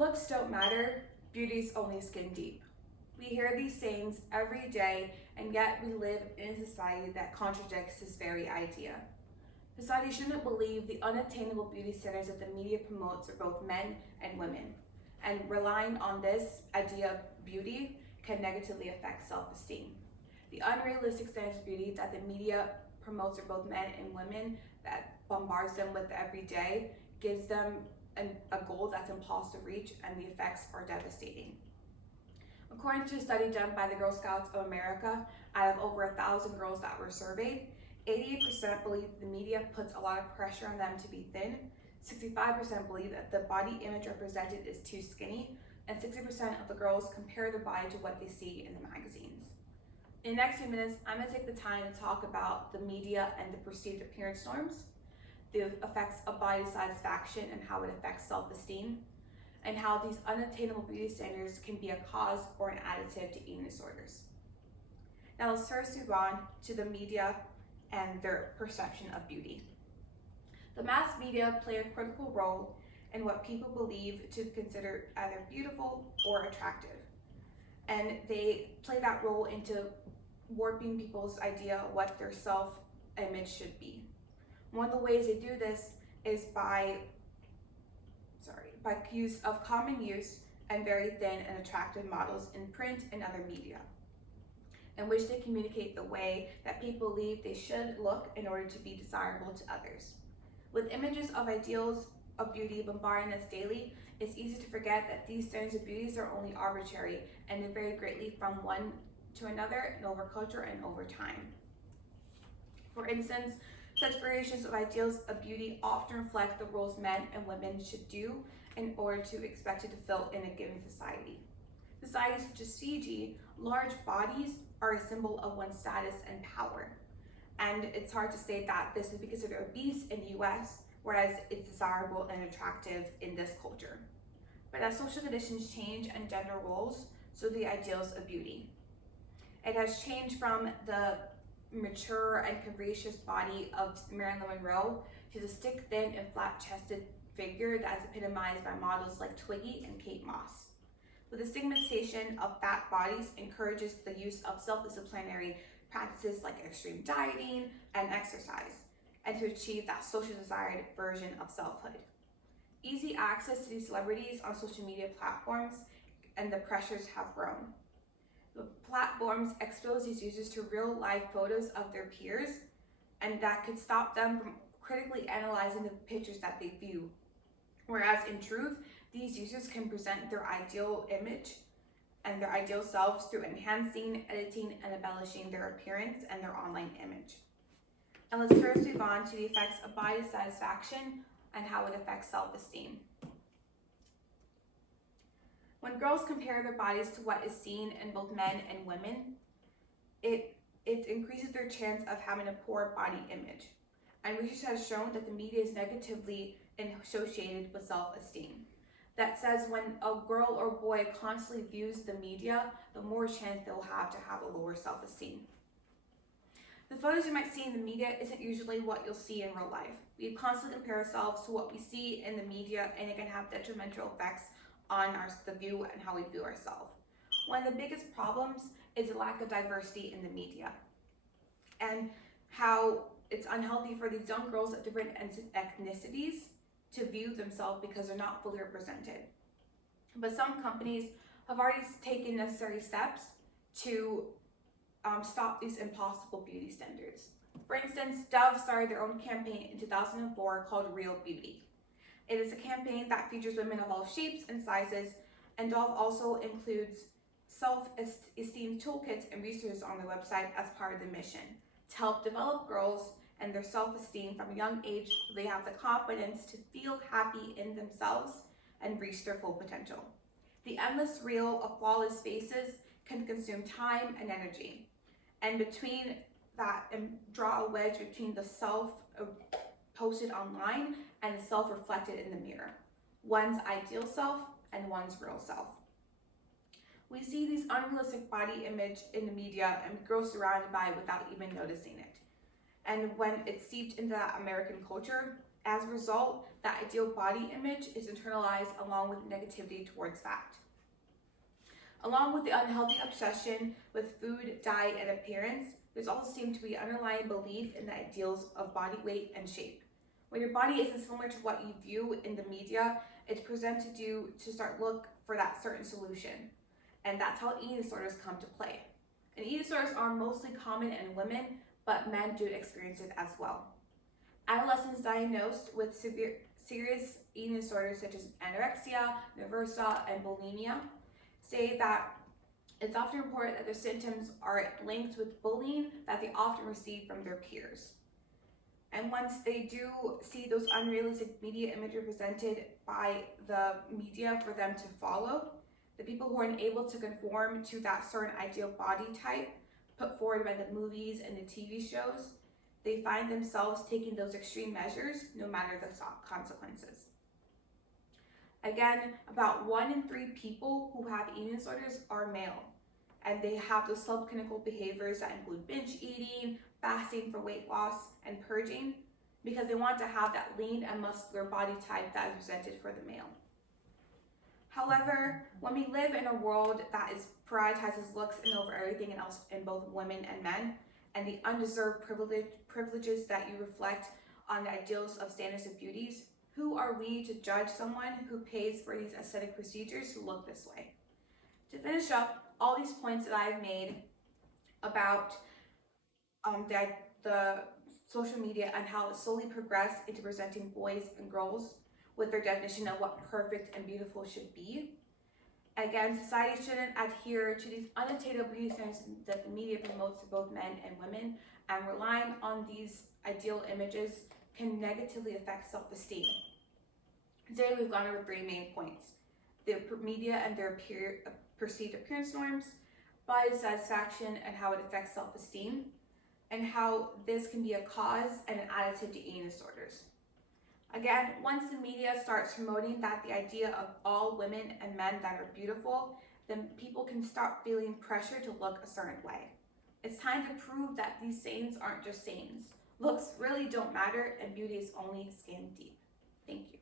Looks don't matter, beauty's only skin deep. We hear these sayings every day, and yet we live in a society that contradicts this very idea. Society shouldn't believe the unattainable beauty standards that the media promotes for both men and women, and relying on this idea of beauty can negatively affect self-esteem. The unrealistic standards of beauty that the media promotes for both men and women, that bombards them with every day, gives them a goal that's impossible to reach, and the effects are devastating. According to a study done by the Girl Scouts of America, out of over 1,000 girls that were surveyed, 88% believe the media puts a lot of pressure on them to be thin, 65% believe that the body image represented is too skinny, and 60% of the girls compare their body to what they see in the magazines. In the next few minutes, I'm going to take the time to talk about the media and the perceived appearance norms, the effects of body satisfaction and how it affects self-esteem, and how these unattainable beauty standards can be a cause or an additive to eating disorders. Now let's first move on to the media and their perception of beauty. The mass media play a critical role in what people believe to consider either beautiful or attractive. And they play that role into warping people's idea of what their self-image should be. One of the ways they do this is by use of common use and very thin and attractive models in print and other media, in which they communicate the way that people believe they should look in order to be desirable to others. With images of ideals of beauty bombarding us daily, it's easy to forget that these standards of beauty are only arbitrary and they vary greatly from one to another and over culture and over time. For instance, such variations of ideals of beauty often reflect the roles men and women should do in order to expect to fill in a given society. Societies such as Fiji, large bodies are a symbol of one's status and power. And it's hard to say that this would be considered obese in the US, whereas it's desirable and attractive in this culture. But as social conditions change and gender roles, so the ideals of beauty. It has changed from the mature and curvaceous body of Marilyn Monroe to the stick, thin, and flat-chested figure that's epitomized by models like Twiggy and Kate Moss. With the stigmatization of fat bodies encourages the use of self-disciplinary practices like extreme dieting and exercise, and to achieve that social desired version of selfhood. Easy access to these celebrities on social media platforms and the pressures have grown. The platforms expose these users to real life photos of their peers, and that could stop them from critically analyzing the pictures that they view. Whereas in truth, these users can present their ideal image and their ideal selves through enhancing, editing, and embellishing their appearance and their online image. And let's first move on to the effects of body satisfaction and how it affects self-esteem. When girls compare their bodies to what is seen in both men and women, it increases their chance of having a poor body image. And research has shown that the media is negatively associated with self-esteem. That says when a girl or boy constantly views the media, the more chance they'll have to have a lower self-esteem. The photos you might see in the media isn't usually what you'll see in real life. We constantly compare ourselves to what we see in the media, and it can have detrimental effects on the view and how we view ourselves. One of the biggest problems is the lack of diversity in the media, and how it's unhealthy for these young girls of different ethnicities to view themselves because they're not fully represented. But some companies have already taken necessary steps to stop these impossible beauty standards. For instance, Dove started their own campaign in 2004 called Real Beauty. It is a campaign that features women of all shapes and sizes, and Dove also includes self-esteem toolkits and resources on their website as part of the mission to help develop girls and their self-esteem from a young age so they have the confidence to feel happy in themselves and reach their full potential. The endless reel of flawless faces can consume time and energy, and between that, and draw a wedge between the self posted online and the self reflected in the mirror, one's ideal self and one's real self. We see these unrealistic body image in the media and grow surrounded by it without even noticing it. And when it's seeped into that American culture, As a result, that ideal body image is internalized along with negativity towards fat. Along with the unhealthy obsession with food, diet, and appearance, there's also seemed to be underlying belief in the ideals of body weight and shape. When your body isn't similar to what you view in the media, it's presented you to start look for that certain solution. And that's how eating disorders come to play. And eating disorders are mostly common in women, but men do experience it as well. Adolescents diagnosed with serious eating disorders such as anorexia, nervosa, and bulimia say that it's often reported that their symptoms are linked with bullying that they often receive from their peers. And once they do see those unrealistic media images presented by the media for them to follow, the people who are unable to conform to that certain ideal body type put forward by the movies and the TV shows, they find themselves taking those extreme measures no matter the consequences. Again, about 1 in 3 people who have eating disorders are male, and they have those subclinical behaviors that include binge eating, fasting for weight loss, and purging, because they want to have that lean and muscular body type that is presented for the male. However, when we live in a world that prioritizes looks and over everything else in both women and men, and the undeserved privileges that you reflect on the ideals of standards of beauties, who are we to judge someone who pays for these aesthetic procedures to look this way? To finish up, all these points that I've made about the social media and how it slowly progressed into presenting boys and girls with their definition of what perfect and beautiful should be. Again, society shouldn't adhere to these unattainable beauty standards that the media promotes to both men and women, and relying on these ideal images can negatively affect self-esteem. Today we've gone over 3 main points: the media and their perceived appearance norms, body satisfaction and how it affects self-esteem, and how this can be a cause and an additive to eating disorders. Again, once the media starts promoting that the idea of all women and men that are beautiful, then people can start feeling pressure to look a certain way. It's time to prove that these sayings aren't just sayings. Looks really don't matter, and beauty is only skin deep. Thank you.